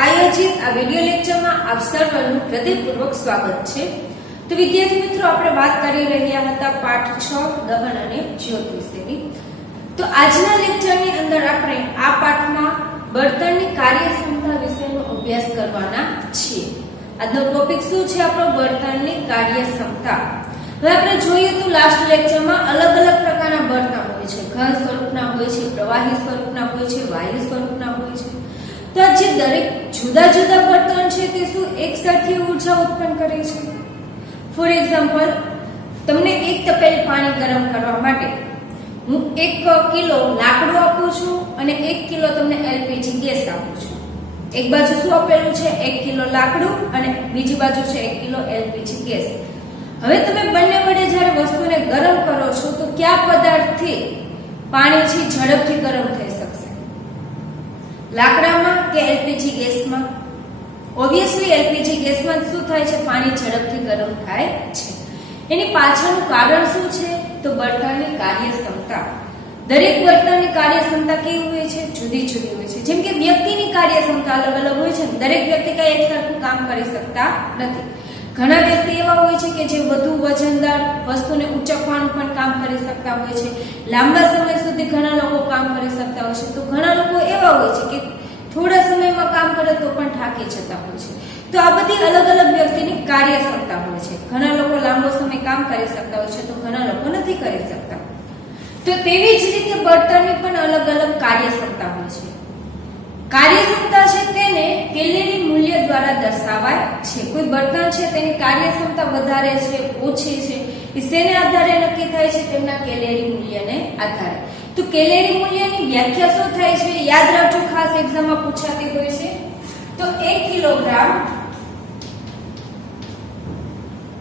આયોજિત આ વિડિયો લેક્ચરમાં આપ સર્વનું હૃદયપૂર્વક સ્વાગત છે। તો વિદ્યાર્થી મિત્રો, આપણે વાત કરી રહ્યા હતા પાઠ 6 દહન અને જ્યોત વિશેની। તો આજના લેક્ચરની અંદર આપણે આ પાઠમાં બળતણની કાર્યક્ષમતા વિશેનો અભ્યાસ કરવાના છીએ। આજનો ટોપિક શું છે? આપણો બળતણની કાર્યક્ષમતા। હવે આપણે જોઈએ તો લાસ્ટ લેક્ચરમાં અલગ અલગ પ્રકારના બળતણ હોય છે। ઘન સ્વરૂપના હોય છે, પ્રવાહી સ્વરૂપના હોય છે, વાયુ સ્વરૂપના હોય છે। તો આ જે દરેક જુદા જુદા બળતણ છે તે શું એકસાથે ઉર્જા ઉત્પન્ન કરે છે? ફોર એક્ઝામ્પલ, તમને એક તપેલી પાણી ગરમ કરવા માટે હું 1 કિલો લાકડું આપું છું અને 1 કિલો તમને એલપીજી ગેસ આપું છું। એક બાજુ શું આપેલું છે? 1 કિલો લાકડું અને બીજી બાજુ છે 1 કિલો એલપીજી ગેસ। હવે તમે બંને વડે જ્યારે વસ્તુને ગરમ કરો છો તો કયા પદાર્થથી પાણી છે ઝડપથી ગરમ થઈ શકશે? લાકડામાં કે એલપીજી ગેસમાં? ઓબ્વિયસલી એલપીજી ગેસમાં શું થાય છે? પાણી ઝડપથી ગરમ થાય છે। એની પાછળનું કારણ શું છે? તો બળતણની કાર્યક્ષમતા। દરેક બળતણની કાર્યક્ષમતા કેવી હોય છે? જુદી જુદી હોય છે। જેમ કે વ્યક્તિની કાર્યક્ષમતા અલગ અલગ હોય છે, દરેક વ્યક્તિ કઈ એક સરખું કામ કરી શકતા નથી। ઘણા વ્યક્તિ એવા હોય છે કે જે વધુ વજનદાર વસ્તુને ઉંચકવાનું પણ કામ કરી શકતા હોય છે, લાંબા સમય સુધી ઘણા લોકો કામ કરી શકતા હોય છે। તો ઘણા લોકો એવા હોય છે કે થોડા સમયમાં કામ કરે તો પણ થાકી જતા હોય છે। તો આ બધી અલગ અલગ વ્યક્તિની કાર્યક્ષમતા હોય છે। ઘણા લોકો લાંબો સમય કામ કરી શકતા હોય છે તો ઘણા લોકો નથી કરી શકતા। તો તેવી જ રીતે બળતણની પણ અલગ અલગ કાર્યક્ષમતા હોય છે। કાર્યક્ષમતા છે તેને કેલરી મૂલ્ય દ્વારા દર્શાવાય છે। કોઈ બળતણ છે તેની કાર્યક્ષમતા વધારે છે, ઓછી છે, એ શેને આધારે નક્કી થાય છે? તેમના કેલરી મૂલ્યને આધારે। તો કેલરી મૂલ્યની વ્યાખ્યા શું થાય છે? યાદ રાખજો, ખાસ એક્ઝામમાં પૂછાતી હોય છે। તો 1 કિલોગ્રામ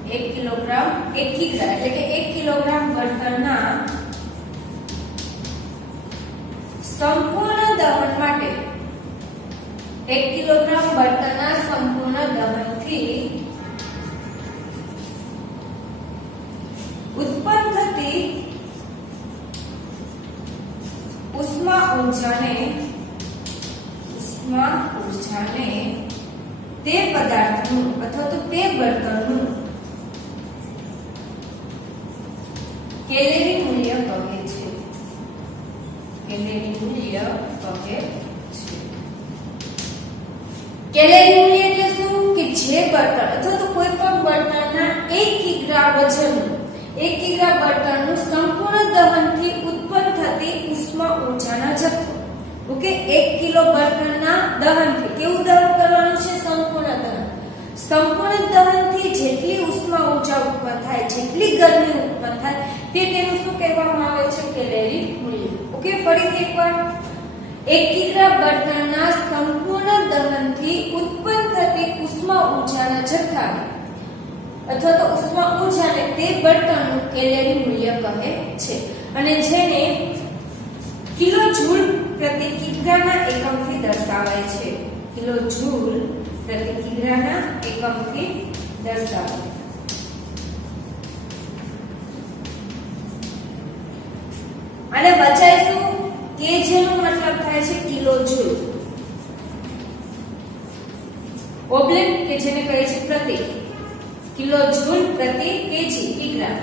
1 કિલોગ્રામ 1 કિગ્રા એટલે કે 1 કિલોગ્રામ બળતણના સંપૂર્ણ દહન માટે 1 કિલોગ્રામ બળતણના સંપૂર્ણ દહનથી ઉત્પન્ન થતી ઉષ્મા ઊર્જાને તે પદાર્થનું અથવા તો તે બળતણનું કેલરી મૂલ્ય કહે છે। કેલરી મૂલ્ય કહે છે। કેલરી મૂલ્ય એટલે શું? કે જે બળતણ અથવા તો કોઈ પણ બળતણના 1 કિગ્રા વજનનું 1 કિગ્રા બળતણનું સંપૂર્ણ દહનથી ઉત્પન્ન થતી ઉષ્મા ઊર્જાના જથ્થો। ઓકે, 1 કિલો બળતણના દહનથી કેવું દહન કરવાનું છે? સંપૂર્ણ દહન। સંપૂર્ણ દહનથી જેટલી ઉષ્મા ઊર્જા ઉત્પન્ન થાય, જેટલી ગરમી ઉત્પન્ન થાય તે તેનું શું કહેવામાં આવે છે? કેલરી મૂલ્ય। ઓકે, ફરીથી એકવાર, 1 કિગ્રા બળતણના સંપૂર્ણ દહનથી ઉત્પન્ન થતી ઉષ્મા ઊર્જાના જથ્થાને અથવા તો ઉષ્મા ઊર્જાને તે બળતણનું કેલરી મૂલ્ય કહે છે અને જેને કિલો જૂલ પ્રતિ કિગ્રાના એકમથી દર્શાવાય છે। કિલો જૂલ પ્રતિ કિગ્રાના એકમથી દર્શાવાય। અને બચાઈશું કે જેનો મતલબ થાય છે કિલો જૂલ, ઓબ્લિક કે જેને કહે છે પ્રતિ, કિલો જૂલ પ્રતિ કેજી કિગ્રા,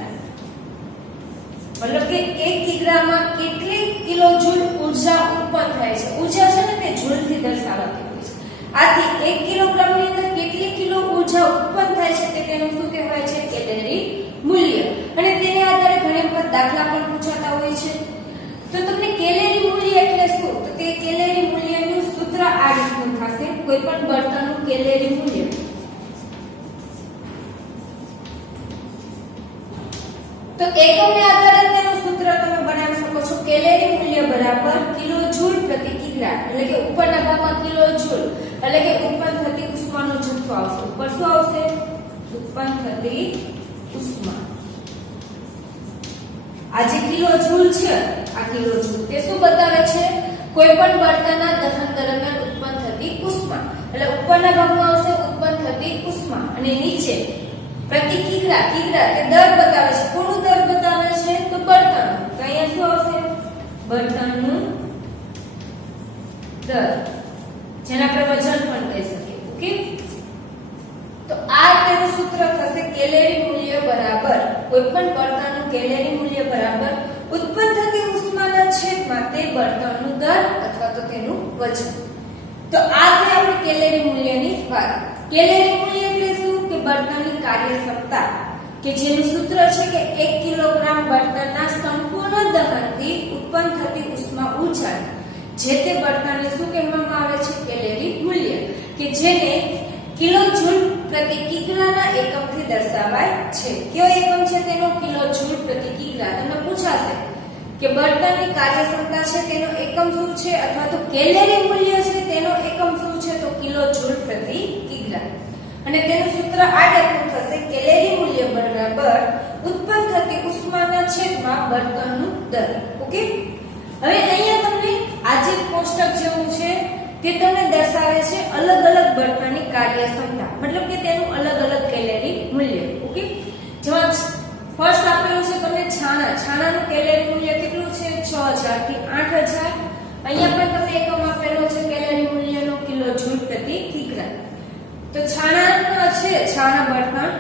મતલબ કે 1 કિગ્રામાં કેટલી કિલો જૂલ ઉર્જા ઉત્પન્ન થાય છે। ઉર્જા છે ને તે જૂલથી દર્શાવાતી હોય છે। આથી 1 કિલોગ્રામની અંદર કેટલી કિલો ઉર્જા ઉત્પન્ન થાય છે તે તેનું શું કહેવાય છે? કેલરી મૂલ્ય। અને તેને આધારે ઘણી વખત દાખલા પણ પૂછાતા હોય છે। તો તમને કેલરી મૂલ્ય એટલે શું? તો તે કેલરી મૂલ્યનું સૂત્ર આ રીતનું થશે। કોઈ પણ બળતણનું કેલરી મૂલ્ય તો એકમને આધારે તેનું સૂત્ર તમે બનાવી શકો છો। કેલરી મૂલ્ય બરાબર કિલો જૂલ પ્રતિ કિગ્રા એટલે કે ઉપરના ભાગમાં કિલો જૂલ એટલે કે ઉત્પન્ન થતી ઉષ્માનો જથ્થો આવશે। ઉપર શું આવશે? ઉત્પન્ન થતી ઉષ્મા। આ જે કિલો જૂલ છે, આ કિલો જૂલ તે શું બતાવે છે? કોઈ પણ બળતણના દહન દરમિયાન ઉત્પન્ન થતી ઉષ્મા। એટલે ઉપરના ભાગમાં આવશે ઉત્પન્ન થતી ઉષ્મા અને નીચે પ્રતિ કિગ્રા, કિગ્રા તે દર બતાવે છે। કોનું દર બતાવે છે? તો બળતણ। તો અહીંયા શું આવશે? બળતણનું દર, જેને આપણે વજન પણ કહી ઓકે, તો આ તેનું સૂત્ર થશે કેલેરી મૂલ્ય બરાબર કોઈ પણ બળતણનું કેલેરી મૂલ્ય બરાબર ઉત્પન્ન થતી ઉષ્માના છેદમાં તે બળતણનું દર અથવા તો તેનું વજન. તો આ છે આપણે કેલેરી મૂલ્યની વાત. કેલેરી મૂલ્ય એટલે શું કે બળતણની કાર્યક્ષમતા કે જેનું સૂત્ર છે કે 1 કિલોગ્રામ બળતણના સંપૂર્ણ દહનથી ઉત્પન્ન થતી ઉષ્મા ઊર્જા જે તે બળતણને શું કહેવામાં આવે છે કેલેરી મૂલ્ય કે જેને કિલોજૂલ પ્રતિ કિગ્રાના એકમથી દર્શાવાય છે. કયો એકમ છે તેનો? કિલોજૂલ પ્રતિ કિગ્રા. તમને પૂછાશે કે બળતણની કાર્યક્ષમતા છે તેનો એકમ શું છે અથવા તો કેલેરી મૂલ્ય છે તેનો એકમ શું છે તો કિલોજૂલ પ્રતિ કિગ્રા. અને તેનું સૂત્ર આ ટાઈપનું થશે કેલેરી મૂલ્ય બરાબર ઉત્પન્ન થતી ઉષ્માના છેદમાં બળતણનું દર. ઓકે, હવે અહીંયા તમને આ જે કોષ્ટક જેવું છે તે તમને દર્શાવે છે અલગ અલગ બળતણની કાર્યક્ષમતા મતલબ કે તેનું અલગ અલગ કેલેરી મૂલ્ય. ઓકે, જો ફર્સ્ટ આપેલું છે તમને છાણાનું કેલેરી મૂલ્ય કેટલું છે 6000 થી 8000. અહીંયા પણ તમને એકમ આપેલો છે કેલેરી મૂલ્યનો કિલોજૂલ પ્રતિ કિગ્રા. તો છાણા બળતણ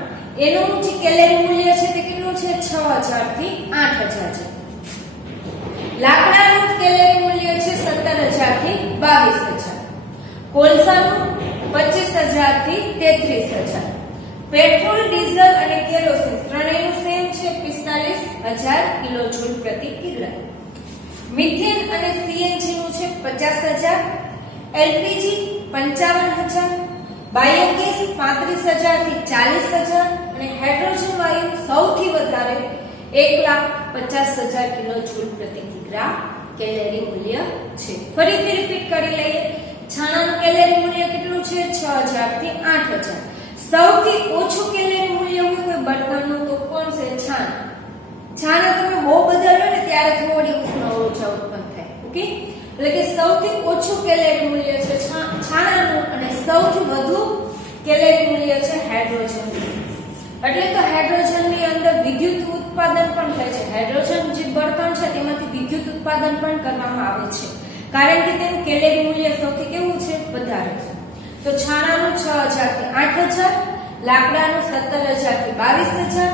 એનું જે કેલેરી મૂલ્ય છે તે કેટલું છે 6000 થી 8000 છે. લાકડાનું કેલેરી મૂલ્ય છે 17000 થી 22000. કોલસાનું 25000 થી 33000. પેટ્રોલ, ડીઝલ અને કેરોસીન ત્રણેયનું સેમ છે 45000 કિલોજૂલ પ્રતિ કિગ્રા. મિથેન અને સીએનજી નું છે 50000, એલપીજી 55000, બાયોગેસ 35000 થી 40000 અને હાઇડ્રોજન વાયુ સૌથી વધારે 1,50,000 કિલોજૂલ પ્રતિ કિગ્રા કેલેરી મૂલ્ય છે. ફરીથી રિપીટ કરી લઈએ. છાણાનું કેલેરી મૂલ્ય કેટલું છે 6000 થી 8000. સૌથી ઓછું કેલેરી મૂલ્ય હોય કોઈ બળતણનું તો કોણ છે? છાણા તમે બહુ બધા લો ને ત્યારે થોડી ઉષ્મા ઊર્જા ઉત્પન્ન થાય. ઓકે, એટલે કે સૌથી ઓછું કેલેરી મૂલ્ય છે છાણાનું અને સૌથી વધુ કેલેરી મૂલ્ય છે હાઇડ્રોજન. એટલે તો હાઇડ્રોજનની અંદર વિદ્યુત ઉત્પાદન પણ થાય છે. હાઇડ્રોજન જે બળતણ છે તેમાંથી વિદ્યુત ઉત્પાદન પણ કરવામાં આવે છે કારણ કે તેનું કેલેરી મૂલ્ય સૌથી કેવું છે વધારે છે. તો છાણાનું 6000 થી 8000, લાકડાનું 17000 થી 22000,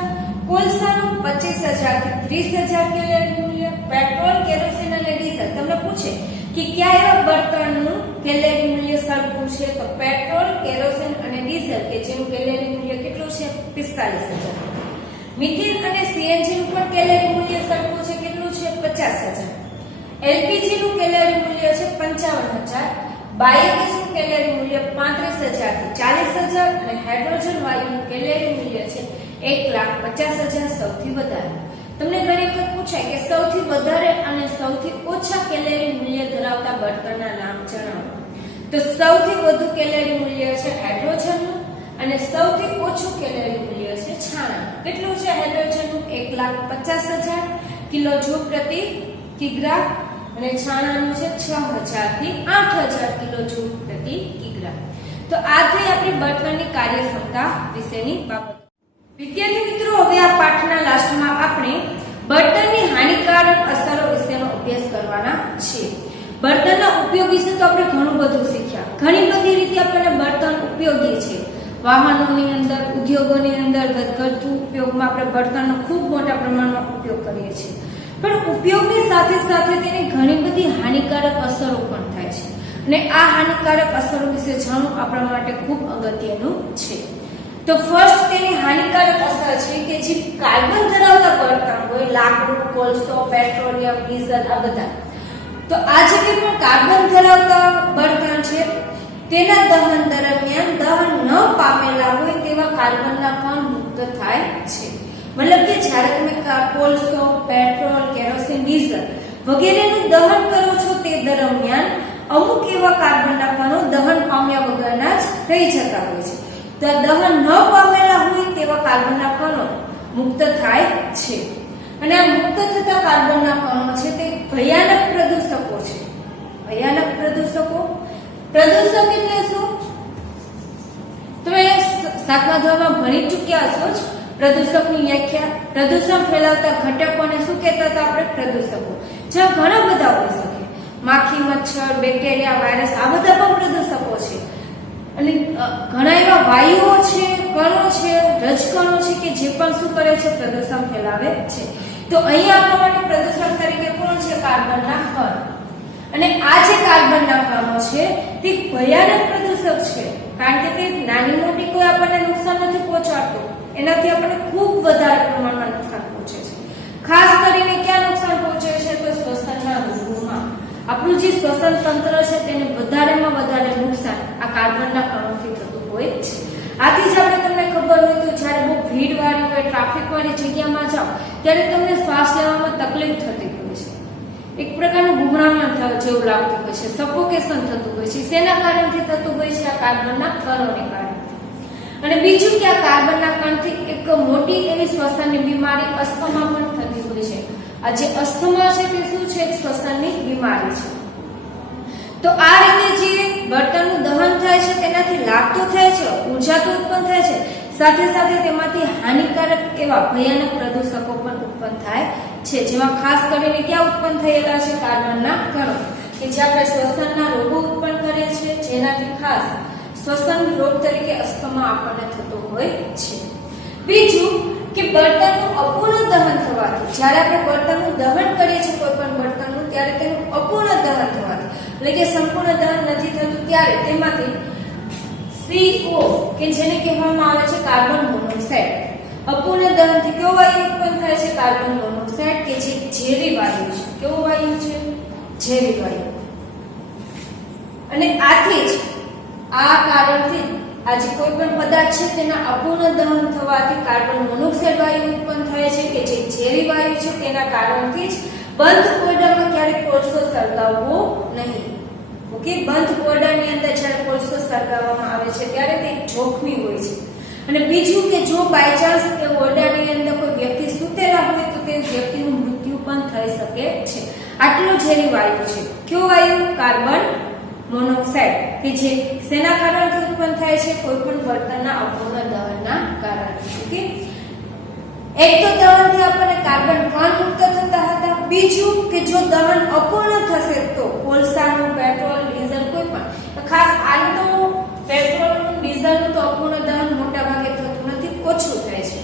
કોલસાનું 25000 થી 30000 કેલેરી મૂલ્ય. પેટ્રોલ, કેરોસીન અને ડીઝલ તમને પૂછે કે કયા એવા બળતણનું કેલેરી મૂલ્ય સરખું છે તો પેટ્રોલ, કેરોસીન અને ડીઝલ કે જેનું કેલેરી મૂલ્ય કેટલું છે 45000. મિથેન અને સીએનજી નું પણ કેલેરી મૂલ્ય સરખું છે કેટલું છે 50000. એલપીજી નું કેલેરી મૂલ્ય છે 55000, બાયોગેસ નું કેલેરી મૂલ્ય 35000 થી 40000 અને હાઇડ્રોજન વાયુનું કેલેરી મૂલ્ય છે 1,50,000 સૌથી વધારે. તમને ઘણી વખત પૂછાય કે સૌથી વધારે અને સૌથી ઓછા કેલેરી મૂલ્ય ધરાવતા બળતણના નામ જણાવો. તો સૌથી વધુ કેલેરી મૂલ્ય છે હાઇડ્રોજનનું અને સૌથી ઓછું કેલેરી મૂલ્ય છે છાણાનું. કેટલું છે હાઇડ્રોજનનું? 1,50,000 કિલોજૂલ પ્રતિ કિગ્રા અને છાણાનું છે 6000 થી 8000 કિલોજૂલ પ્રતિ કિગ્રા. તો આ થઈ આપણી બળતણની કાર્યક્ષમતા વિશેની બાબત. વિદ્યાર્થી મિત્રો, હવે આ પાઠના લાસ્ટમાં આપણે બળતણની હાનિકારક અસરો વિશેનો અભ્યાસ કરવાના છીએ. બળતણના ઉપયોગ વિશે તો આપણે ઘણું બધું શીખ્યા. ઘણી બધી રીતે આપણને બળતણ ઉપયોગી છે. વાહનોની અંદર, ઉદ્યોગોની અંદર, ઘરગથ્થુ ઉપયોગમાં આપણે બળતણનો ખૂબ મોટા પ્રમાણમાં ઉપયોગ કરીએ છીએ. પણ ઉપયોગની સાથે સાથે તેની ઘણી બધી હાનિકારક અસરો પણ થાય છે અને આ હાનિકારક અસરો વિશે જાણવું આપણા માટે ખૂબ અગત્યનું છે. તો ફર્સ્ટ તેની હાનિકારક અસર છે કે જે કાર્બન ધરાવતા બળતણ હોય, લાકડું, કોલસો, પેટ્રોલિયમ, ડીઝલ આ બધા, તો આ જે પણ કાર્બન ધરાવતા બળતણ છે તેના દહન દરમિયાન દહન ન પામેલા હોય તેવા કાર્બનના કણ મુક્ત થાય છે. મતલબ કે જ્યારે તમે કોલસો, પેટ્રોલ, કેરોસીન, ડીઝલ વગેરેનું દહન કરો છો તે દરમિયાન અમુક એવા કાર્બનના કણો દહન પામ્યા વગરના જ રહી જતા હોય છે. તો દહન ન પામેલા હોય તેવા કાર્બનના કણો મુક્ત થાય છે અને આ મુક્ત થતા કાર્બનના કણો છે તે ભયાનક પ્રદૂષકો છે. ભયાનક પ્રદૂષકો. પ્રદૂષક એટલે શું? તમે 7મા ધોરણમાં ભણી ચૂક્યા છો જ. પ્રદૂષકની વ્યાખ્યા, પ્રદૂષણ ફેલાવતા ઘટકોને શું કહેતા હતા આપણે? પ્રદૂષકો. જે ઘણા બધા હોઈ શકે. માખી, મચ્છર, બેક્ટેરિયા, વાયરસ આ બધા પણ પ્રદૂષકો છે. અને ઘણા એવા વાયુઓ છે, કણો છે, રજકણો છે કે જે પણ શું કરે છે, પ્રદૂષણ ફેલાવે છે. તો અહીંયા આપણા માટે પ્રદૂષણ તરીકે કોણ છે? કાર્બનના કણ. અને આ જે કાર્બનના કણો છે તે ભયાનક પ્રદૂષક છે, કારણ કે તે નાની મોટી કોઈ આપણને નુકસાન નથી પહોંચાડતું, એનાથી આપણને ખૂબ વધારે પ્રમાણમાં નુકસાન પહોંચે છે. ખાસ કરીને ક્યાં નુકસાન પહોંચે છે? તો શ્વસનના રોગોમાં. આપણું જે શ્વસન તંત્ર છે તેને વધારેમાં વધારે નુકસાન આ કાર્બનના કણોથી થતું હોય છે. આથી જ આપણે તમને ખબર હોય તો જ્યારે બહુ ભીડવાળી હોય, ટ્રાફિકવાળી જગ્યામાં જાઓ ત્યારે તમને શ્વાસ લેવામાં તકલીફ થતી હોય છે. એક પ્રકારનું ગુંગળામણ જેવું લાગતું હોય છે, સફોકેશન થતું હોય છે. શેના કારણથી થતું હોય છે? આ કાર્બનના કણોને કારણે. અને બીજું કે આ કાર્બનના કણથી એક મોટી એવી શ્વસનની બીમારી અસ્થમા પણ થતી હોય છે. આ જે અસ્થમા છે તે શું છે? એક શ્વસનની બીમારી છે. તો આ રીતે જે બળતણનું દહન થાય છે તેનાથી લાભ તો થાય છે, ઉર્જા તો ઉત્પન્ન થાય છે, સાથે સાથે તેમાંથી હાનિકારક એવા ભયાનક પ્રદૂષકો પણ ઉત્પન્ન થાય છે, જેમાં ખાસ કરીને ક્યાં ઉત્પન્ન થયેલા છે? કાર્બનના કણો, કે જે આપણે શ્વસનના રોગો ઉત્પન્ન કરે છે, જેનાથી ખાસ શ્વસન રોગ તરીકે અસ્થમા આપણને થતો હોય છે. બીજું કે બળતણનું અપૂર્ણ દહન થવાથી, જ્યારે આપણે બળતણનું દહન કરીએ છીએ કોઈ પણ બળતણનું, ત્યારે તેનું અપૂર્ણ દહન થવાથી, એટલે કે સંપૂર્ણ દહન નથી થતું, ત્યારે તેમાંથી CO કે જેને કહેવામાં આવે છે કાર્બન મોનોક્સાઇડ, અપૂર્ણ દહનથી કયો વાયુ ઉત્પન્ન થાય છે? કાર્બન મોનોક્સાઇડ, કે જે ઝેરી વાયુ છે. કેવો વાયુ છે? ઝેરી વાયુ. અને આથી જ આ કારણથી આજે કોઈ પણ પદાર્થ છે તેના અપૂર્ણ દહન થવાથી કાર્બન મોનોક્સાઇડ વાયુ ઉત્પન્ન થાય છે, કે જે ઝેરી વાયુ છે. તેના કારણથી જ બંધ ઓરડામાં ક્યારેય કોલસો સળગાવવો નહીં. ઓકે, બંધ ઓરડાની અંદર જ્યારે કોલસો સળગાવવામાં આવે છે ત્યારે તે જોખમી હોય છે. અને બીજું કે જો બાય ચાન્સ તે ઓરડાની અંદર કોઈ વ્યક્તિ સૂતેલા હોય તો તે વ્યક્તિનું મૃત્યુ પણ થઈ શકે છે. આટલો ઝેરી વાયુ છે. કયો વાયુ? કાર્બન મોનોક્સાઇડ, કે જે શેના કારણથી ઉત્પન્ન થાય છે? કોઈ પણ બળતણના અપૂર્ણ દહનના કારણે. ઓકે, એક તો દહનથી આપણને કાર્બન કણ મુક્ત થતા હતા. બીજું કે જો દહન અપૂર્ણ થશે તો કોલસાનું, પેટ્રોલ, ડીઝલ કોઈ પણ, ખાસ આનું તો પેટ્રોલનું, ડીઝલનું તો અપૂર્ણ દહન મોટા ભાગે થતું નથી, ઓછું થાય છે,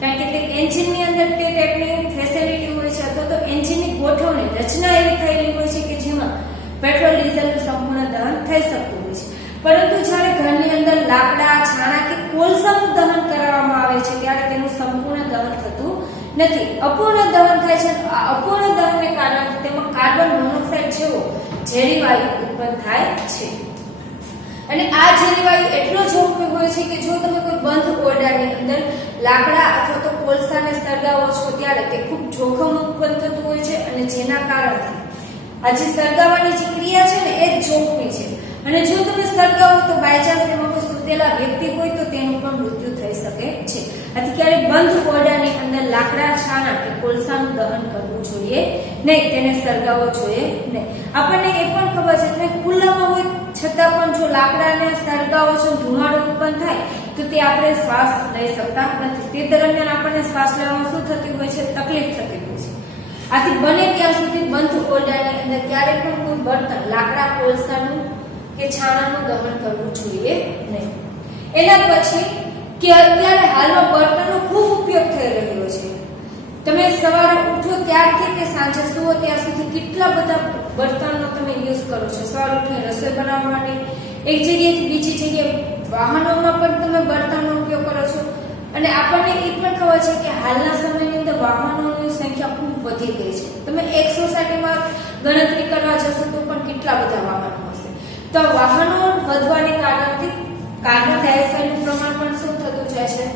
કારણ કે તે એન્જિનની અંદર તે ટાઈપની ફેસિલિટી હોય છે, અથવા તો એન્જિનની ગોઠવણી, રચના એવી થયેલી હોય છે કે જેમાં પેટ્રોલ, ડીઝલનું સંપૂર્ણ દહન થઈ શકતું હોય છે. પરંતુ જ્યારે ઘરની અંદર લાકડા, છાણા કે કોલસાનું દહન કરવામાં આવે છે ત્યારે તેનું સંપૂર્ણ દહન થતું નથી, અપૂર્ણ દહન થાય છે. આ અપૂર્ણ દહનને કારણે તેમાં કાર્બન મોનોક્સાઇડ જેવો ઝેરી વાયુ ઉત્પન્ન થાય છે. અને આ ઝેરી વાયુ એટલો જોખમી હોય છે કે જો તમે કોઈ બંધ ઓરડાની અંદર લાકડા અથવા તો કોલસાને સળગાવો છો ત્યારે તે ખૂબ જોખમ ઉત્પન્ન થતું હોય છે, અને જેના કારણે આ જે સળગાવવાની જે ક્રિયા છે ને એ જ જોખમી છે. અને જો તમે સળગાવો તો બાય ચાન્સ એમાં કોઈ સૂતેલા વ્યક્તિ હોય તો તેનું પણ મૃત્યુ થઈ શકે છે. આથી ક્યારેય બંધ ઓરડાની અંદર લાકડા, છાણા કે કોલસાનું દહન કરવું જોઈએ નહીં, તેને સળગાવવો જોઈએ નહીં. આપણને એ પણ ખબર છે કે ખુલ્લામાં હોય છતાં પણ જો લાકડાને સળગાવો છો, ધુમાડો ઉત્પન્ન થાય તો તે આપણે શ્વાસ લઈ શકતા નથી. તે દરમિયાન આપણને શ્વાસ લેવામાં શું થતી હોય છે? તકલીફ થતી હોય છે. આથી બને ત્યાં સુધી બંધ ઓરડાની અંદર ક્યારેય પણ કોઈ બળતણ, લાકડા, કોલસાનું કે છાણાનું દહન કરવું જોઈએ નહીં. એના પછી કે અત્યારે હાલમાં બળતણનો ખૂબ ઉપયોગ થઈ રહ્યો છે. તમે સવારે ઉઠો ત્યારથી કે સાંજે સુવો ત્યાં સુધી કેટલા બધા બળતણનો તમે યુઝ કરો છો. સવારે ઉઠીને રસોઈ બનાવવા માટે, એક જગ્યાએથી બીજી જગ્યાએ વાહનોમાં પણ તમે બળતણનો ઉપયોગ કરો છો. અને આપણને એ પણ ખબર છે કે હાલના સમયની અંદર વાહનોની સંખ્યા ખૂબ વધી ગઈ છે. તમે એક સોસાયટીમાં ગણતરી કરવા જશો તો પણ કેટલા બધા વાહનો હશે. તો વાહનો વધવાને કારણથી કાર્બન ડાયોક્સાઇડનું પ્રમાણ પણ શું થતું જાય છે?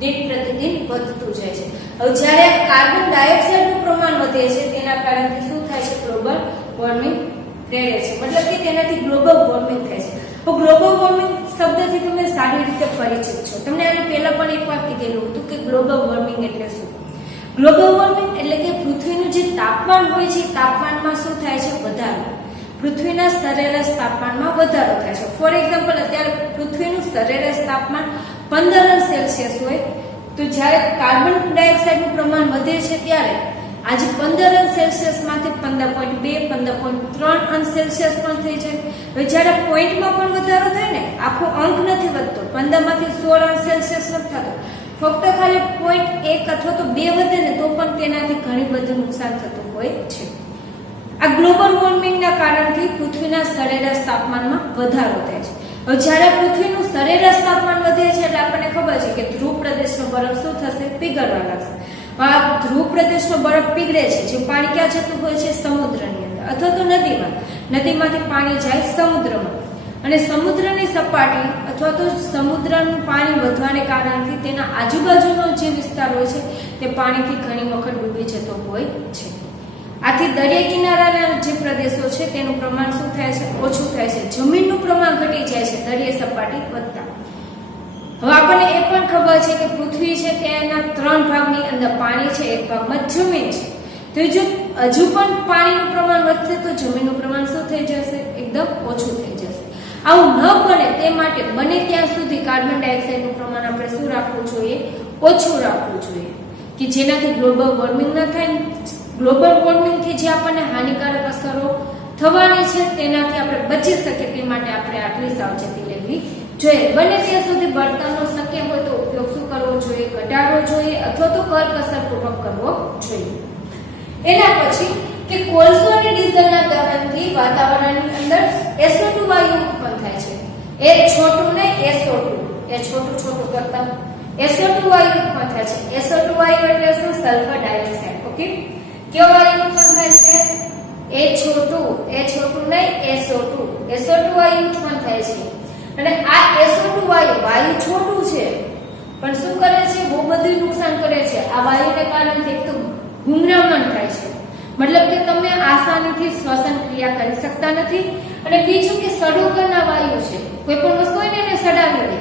દિન પ્રતિદિન વધતું જાય છે. હવે જ્યારે કાર્બન ડાયોક્સાઇડનું પ્રમાણ વધે છે તેના કારણથી શું થાય છે? ગ્લોબલ વોર્મિંગ પ્રેરે છે, મતલબ કે તેનાથી ગ્લોબલ વોર્મિંગ થાય છે. તો ગ્લોબલ વોર્મિંગ શબ્દથી તમે સારી રીતે પરિચિત છો. તમને આની પહેલા પણ એક વાર કીધેલું હતું કે ગ્લોબલ વોર્મિંગ એટલે શું. ગ્લોબલ વોર્મિંગ એટલે કે પૃથ્વીનું જે તાપમાન હોય છે તાપમાનમાં શું થાય છે? વધારો. પૃથ્વીના સરેરાશ તાપમાનમાં વધારો થાય છે. ફોર એક્ઝામ્પલ અત્યારે પૃથ્વીનું સરેરાશ તાપમાન 15 સેલ્સિયસ હોય તો જ્યારે કાર્બન ડાયોક્સાઇડનું પ્રમાણ વધે છે ત્યારે આજે 15 સેલ્સિયસ માંથી 15.2, 15.3 અંશ સેલ્સિયસ પણ થઈ જાય. હવે જ્યારે પોઈન્ટમાં પણ વધારો થાય ને, આ આખો અંક નથી વધતો, 15 માંથી 16 અંશ સેલ્સિયસ નથી થતો, ફક્ત ખાલી 0.1 અથવા તો 2 વધે ને તો પણ તેનાથી ઘણી બધું નુકસાન થતું હોય છે. આ ગ્લોબલ વોર્મિંગના કારણથી પૃથ્વીના સરેરાશ તાપમાનમાં વધારો થાય છે. હવે જ્યારે પૃથ્વીનું સરેરાશ તાપમાન વધે છે એટલે આપણને ખબર છે કે ધ્રુવ પ્રદેશનો બરફ શું થશે? પીગળવા લાગશે. આ ધ્રુવ પ્રદેશનો બરફ પીગળે છે, જે પાણી ક્યાં જતું હોય છે? સમુદ્રની અંદર અથવા તો નદીમાં. નદીમાંથી પાણી જાય સમુદ્રમાં, અને સમુદ્રની સપાટી અથવા તો સમુદ્રનું પાણી વધવાને કારણથી તેના આજુબાજુનો જે વિસ્તાર હોય છે તે પાણીથી ઘણી વખત ડૂબી જતો હોય છે. આથી દરિયા કિનારાના જે પ્રદેશો છે તેનું પ્રમાણ શું થાય છે? ઓછું થાય છે. જમીનનું પ્રમાણ ઘટી જાય છે દરિયા સપાટી વધતા. હવે આપણને એ પણ ખબર છે કે પૃથ્વી છે તેના 3 ભાગની અંદર પાણી છે, 1 ભાગમાં જમીન છે. તો જો હજુ પણ પાણીનું પ્રમાણ વધશે તો જમીનનું પ્રમાણ શું થઈ જશે? એકદમ ઓછું થઈ જશે. આવું ન બને તે માટે બને ત્યાં સુધી કાર્બન ડાયોક્સાઇડનું પ્રમાણ આપણે શું રાખવું જોઈએ? ઓછું રાખવું જોઈએ, કે જેનાથી ગ્લોબલ વોર્મિંગ ન થાય. ગ્લોબલ વોર્મિંગથી જે આપણને હાનિકારક અસરો થવાની છે તેનાથી આપણે બચી શકીએ તે માટે આપણે આટલી સાવચેતી લેવી જોઈએ. બને ત્યાં સુધી બળતણનો શક્ય હોય તો ઉપયોગ શું કરવો જોઈએ? ઘટાડવો જોઈએ અથવા તો કરકસરપૂર્વક કરવો જોઈએ. એના પછી કે કોલસો અને ડીઝલના દહનથી વાતાવરણની અંદર SO2 વાયુ ઉત્પન્ન થાય છે. એ છોટું નહીં, SO2 એ છોટું કરતા SO2 વાયુ ઉત્પન્ન થાય છે. SO2 વાયુ એટલે શું? Sulphur dioxide. ઓકે, કેવો વાયુ ઉત્પન્ન થાય છે? એ છોટું નહીં, SO2 વાયુ ઉત્પન્ન થાય છે. અને આ SO2 વાયુ છોટું છે પણ શું કરે છે? બહુ બધું નુકસાન કરે છે. આ વાયુને કારણે એક તો ગુંગરામણ થાય છે, મતલબ કે તમે આસાનીથી શ્વસન ક્રિયા કરી શકતા નથી. અને બીજું કે સડો કરનાર વાયુ છે. કોઈ પણ વસ્તુ હોય ને એને સડાવી દે,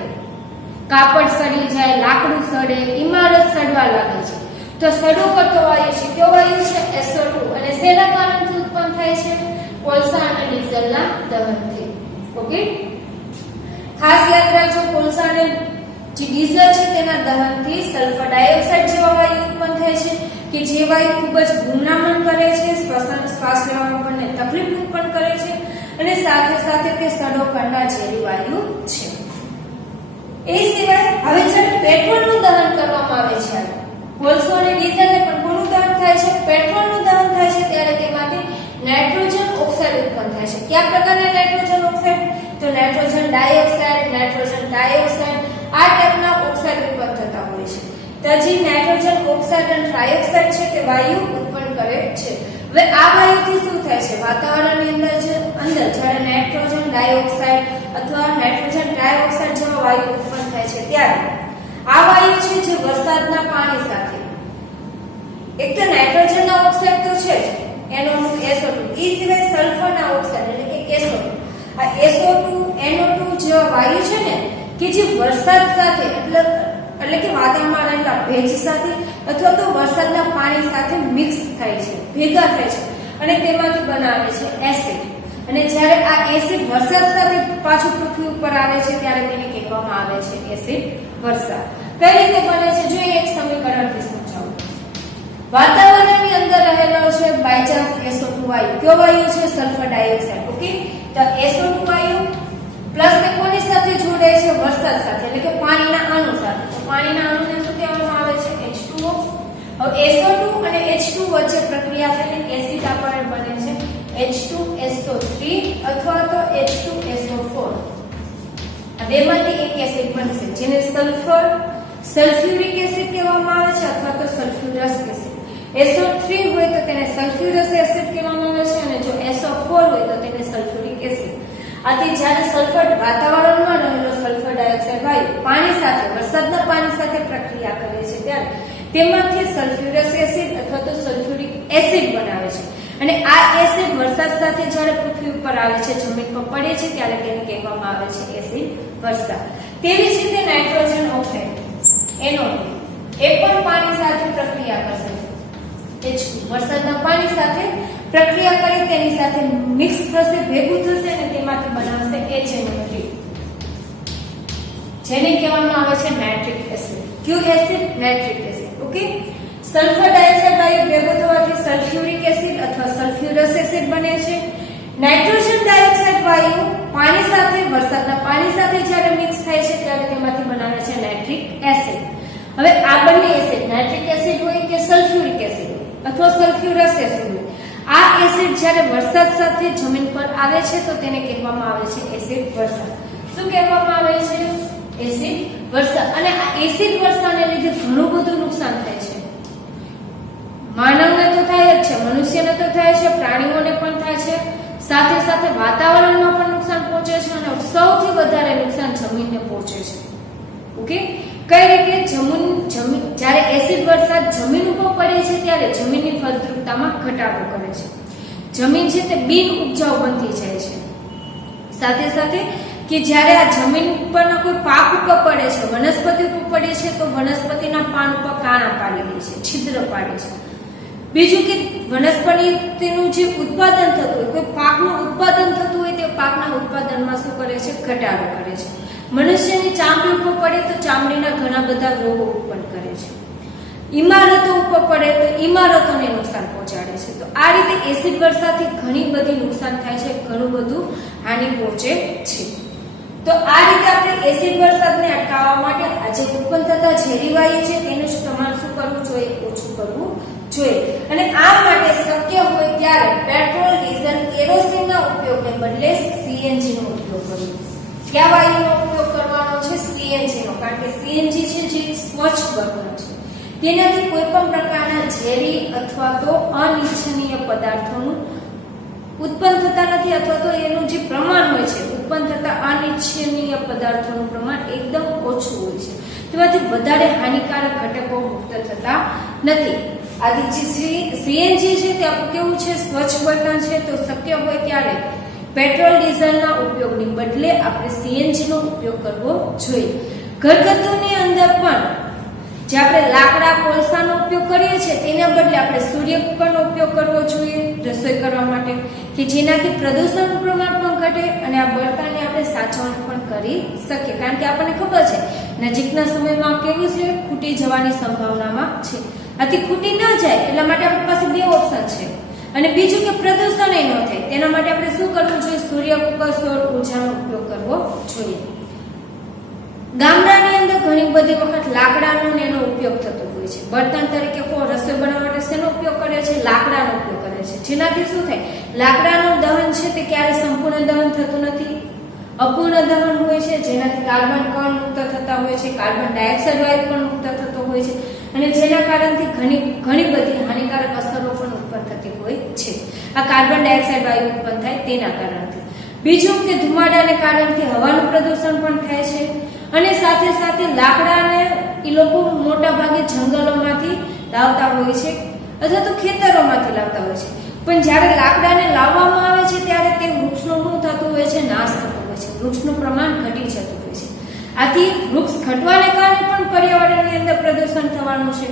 કાપડ સડી જાય, લાકડું સડે, ઇમારત સડવા લાગે છે. તો સડો કરતો વાયુ છે. કયો વાયુ છે? SO2. અને શેના કારણથી ઉત્પન્ન થાય છે? કોલસા અને ડીઝલના દહનથી. ઓકે, ખાસ યાદ રાખજો, કોલસા અને જે ડીઝલ છે તેના દહનથી સલ્ફર ડાયોક્સાઇડ જેવા વાયુ ઉત્પન્ન થાય છે, કે જે વાયુ ખૂબ જ ગુંગરામણ કરે છે, શ્વાસ લેવામાં આપણને તકલીફ ઉત્પન્ન કરે છે, અને સાથે સાથે તે સડો કરનાર ઝેરી વાયુ છે. એ સિવાય હવે જ્યારે પેટ્રોલનું દહન કરવામાં આવે છે, કોલસો અને ડીઝલને પણ કોનું દહન થાય છે? પેટ્રોલનું દહન થાય છે, ત્યારે તેમાંથી નાઇટ્રોજન ઓક્સાઇડ ઉત્પન્ન થાય છે. કયા પ્રકારના નાઇટ્રોજન ઓક્સાઇડ? તો નાઇટ્રોજન ડાયોક્સાઇડ, આ ટાઈપના ઓક્સાઇડ ઉત્પન્ન થતા હોય છે. તો જે નાઇટ્રોજન ઓક્સાઇડ અને ટ્રાયોક્સાઇડ છે તે વાયુ ઉત્પન્ન કરે છે. હવે આ વાયુથી શું થાય છે? વાતાવરણની અંદર જ્યારે નાઇટ્રોજન ડાયોક્સાઇડ અથવા નાઇટ્રોજન ટ્રાયોક્સાઇડ જેવા વાયુ ઉત્પન્ન થાય છે ત્યારે આ વાયુ છે જે વરસાદના પાણી સાથે, એક તો નાઇટ્રોજનના ઓક્સાઇડ તો છે જ, એનો SO2, એ સિવાય સલ્ફરના ઓક્સાઇડ એટલે કે SO2, આ SO2 NO2 જેવા વાયુ છે ને કે જે વરસાદ સાથે એટલે કે વાતાવરણમાં રહેલા ભેજ સાથે અથવા તો વરસાદના પાણી સાથે મિક્સ થાય છે, ભેગા થાય છે, અને તેમાંથી બનાવે છે એસિડ. અને જ્યારે આ એસિડ વરસાદ સાથે પાછું પૃથ્વી ઉપર આવે છે ત્યારે તેને કહેવામાં આવે છે એસિડ વર્ષા. કઈ રીતે બને છે? જો એક સમીકરણથી સમજાવું. વાતાવરણની અંદર રહેલો છે બાયચાન્સ SO2 વાયુ. કયો વાયુ છે? Sulphur dioxide. ઓકે, તો SO2 વાયુ પ્લસ તે કોની સાથે જોડાય છે? વરસાદ સાથે, એટલે કે પાણીના અણુ સાથે. તો પાણીના અણુને શું કહેવામાં આવે છે? H2O. હવે SO2 અને H2 વચ્ચે પ્રક્રિયા થઈને એસિડ આપણને બને છે H2SO3 અથવા તો H2SO4. આ બેમાંથી એક એસિડ બનશે જેને સલ્ફ્યુરિક એસિડ કહેવામાં આવે છે અથવા તો સલ્ફ્યુરસ એસિડ. SO3 હોય તો તેને સલ્ફ્યુરસ એસિડ કહેવામાં આવે છે, અને જો SO4 હોય તો તેને સલ્ફ્યુરિક એસિડ. આથી જ્યારે સલ્ફર વાતાવરણમાં રહેલો સલ્ફર ડાયોક્સાઇડ વાયુ પાણી સાથે, વરસાદના પાણી સાથે પ્રક્રિયા કરે છે ત્યારે તેમાંથી સલ્ફ્યુરસ એસિડ અથવા તો સલ્ફ્યુરિક એસિડ બનાવે છે. અને આ એસિડ વરસાદ સાથે જ્યારે પૃથ્વી ઉપર આવે છે, જમીન પર પડે છે ત્યારે તેને કહેવામાં આવે છે એસિડ વર્ષા. તેવી જ રીતે નાઇટ્રોજન ઓક્સાઇડ NO2 એ પણ પાણી સાથે પ્રક્રિયા કરશે. H2 વરસાદના પાણી સાથે પ્રક્રિયા કરી તેની સાથે મિક્સ થશે, ભેગું થશે, અને તેમાંથી બનાવશે HNO3 જેને કહેવામાં આવે છે નાઇટ્રિક એસિડ. કયું acid? Nitric acid. Okay, sulphur dioxide વાયુ ભેગો થવાથી સલ્ફ્યુરિક એસિડ અથવા સલ્ફ્યુરસ એસિડ બને છે. નાઇટ્રોજન ડાયોક્સાઇડ વાયુ પાણી સાથે, વરસાદના પાણી સાથે જ્યારે ઓક્ટોસલ્ફ્યુરસ એસિડ હોય. આ એસિડ જ્યારે વરસાદ સાથે જમીન પર આવે છે તો તેને કહેવામાં આવે છે એસિડ વર્ષા. શું કહેવામાં આવે છે? એસિડ વર્ષા. અને આ એસિડ વર્ષાને લીધે ઘણું બધું નુકસાન થાય છે. માનવને તો થાય જ છે, મનુષ્યને તો થાય છે, પ્રાણીઓને પણ થાય છે, સાથે સાથે વાતાવરણમાં પણ નુકસાન પહોંચે છે અને સૌથી વધારે નુકસાન જમીનને પહોંચે છે. ઓકે, કઈ રીતે? જમીન જ્યારે એસિડ વરસાદ જમીન ઉપર પડે છે ત્યારે જમીનની ફળદ્રુપતામાં ઘટાડો કરે છે. જમીન છે તે બિન ઉપજાઉ બનતી જાય છે. સાથે સાથે કે જ્યારે આ જમીન પરના કોઈ પાક ઉપર પડે છે, વનસ્પતિ ઉપર પડે છે તો વનસ્પતિના પાન ઉપર કાણા પાડી દે છે, છિદ્ર પાડે છે. બીજું કે વનસ્પતિનું જે ઉત્પાદન થતું હોય, કોઈ પાકનું ઉત્પાદન થતું હોય તે પાકના ઉત્પાદનમાં શું કરે છે? ઘટાડો કરે છે. મનુષ્યની ચામડી ઉપર પડે તો ચામડીના ઘણા બધા રોગો ઉત્પન્ન કરે છે. ઇમારતો ઉપર પડે તો ઇમારતોને નુકસાન પહોંચાડે છે. તો આ રીતે એસિડ વર્ષાથી ઘણી બધી નુકસાન થાય છે, ઘણું બધું હાનિ પહોંચે છે. તો આ રીતે આપણે એસિડ વરસાદને અટકાવવા માટે આજે ઉત્પન્ન થતા ઝેરી વાયુ છે તેનું જ પ્રમાણ શું કરવું જોઈએ? ઓછું કરવું જોઈએ. અને આ માટે શક્ય હોય ત્યારે પેટ્રોલ, ડીઝલ, કેરોસીનના ઉપયોગને બદલે સીએનજી નો ઉપયોગ કરવો. કયા વાયુનો ઉપયોગ કરવાનો છે? સીએનજી નો. કારણ કે સીએનજી છે જે સ્વચ્છ બળતણ છે. તેનાથી કોઈ પણ પ્રકારના ઝેરી અથવા તો અનિચ્છનીય પદાર્થોનું ઉત્પન્ન થતા નથી, અથવા તો એનું જે પ્રમાણ હોય છે ઉત્પન્ન થતા અનિચ્છનીય પદાર્થોનું પ્રમાણ એકદમ ઓછું હોય છે. તેમાંથી વધારે હાનિકારક ઘટકો મુક્ત થતા નથી. આથી જે સીએનજી છે તે આપણું કેવું છે? સ્વચ્છ બળતણ છે. તો શક્ય હોય ત્યારે પેટ્રોલ, ડીઝલના ઉપયોગની બદલે આપણે સીએનજી નો ઉપયોગ કરવો જોઈએ. ઘરગથ્થુની અંદર પણ જે આપણે લાકડા, કોલસાનો ઉપયોગ કરીએ છીએ તેના બદલે આપણે સૂર્યકુકરનો ઉપયોગ કરવો જોઈએ રસોઈ કરવા માટે, કે જેનાથી પ્રદૂષણનું પ્રમાણ પણ ઘટે અને આ બળતણને આપણે સાચવણી પણ કરી શકીએ. કારણ કે આપણને ખબર છે નજીકના સમયમાં કેવું છે? ખૂટી જવાની સંભાવનામાં છે. આથી ખૂટી ન જાય એટલા માટે આપણી પાસે બે ઓપ્શન છે. અને બીજું કે પ્રદૂષણ ન થાય તેના માટે આપણે શું કરવું જોઈએ? સૂર્યકુકર, સૌર ઉર્જાનો ઉપયોગ કરવો જોઈએ. ગામડાની અંદર ઘણી બધી વખત લાકડાનો એનો ઉપયોગ થતો હોય છે. બળતણ તરીકે કોઈ રસોઈ બનાવવા માટે શેનો ઉપયોગ કરે છે? લાકડાનો ઉપયોગ કરે છે. જેનાથી શું થાય? લાકડાનું દહન છે તે ક્યારે સંપૂર્ણ દહન થતું નથી, અપૂર્ણ દહન હોય છે, જેનાથી કાર્બન કણ મુક્ત થતા હોય છે, કાર્બન ડાયોક્સાઇડ વાયુ પણ મુક્ત થતો હોય છે અને જેના કારણથી ઘણી બધી હાનિકારક અસરો પણ ઉત્પન્ન થતી હોય છે. આ કાર્બન ડાયોક્સાઇડ વાયુ ઉત્પન્ન થાય તેના કારણથી. બીજું કે ધુમાડાને કારણથી હવાનું પ્રદૂષણ પણ થાય છે. અને સાથે સાથે લાકડાને એ લોકો મોટા ભાગે જંગલોમાંથી લાવતા હોય છે અથવા તો ખેતરોમાંથી લાવતા હોય છે. પણ જ્યારે લાકડાને લાવવામાં આવે છે ત્યારે તે વૃક્ષનું શું થતું હોય છે? નાશ થતો હોય છે. વૃક્ષનું પ્રમાણ ઘટી જતું હોય છે. આથી વૃક્ષ ઘટવાને કારણે પણ પર્યાવરણની અંદર પ્રદૂષણ થવાનું છે.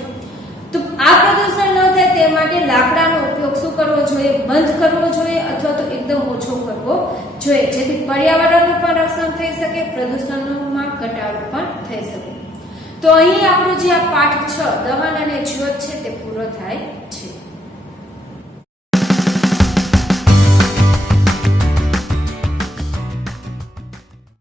તો આ પ્રદૂષણ ન થાય તે માટે લાકડાનો ઉપયોગ શું કરવો જોઈએ? બંધ કરવો જોઈએ અથવા તો એકદમ ઓછો કરવો જોઈએ, જેથી પર્યાવરણનું પણ રક્ષણ થઈ શકે, પ્રદૂષણમાં ઘટાડો પણ થઈ શકે. તો અહીં આપણું જે આ પાઠ 6 દહન અને જ્યોત છે તે પૂરો થાય છે.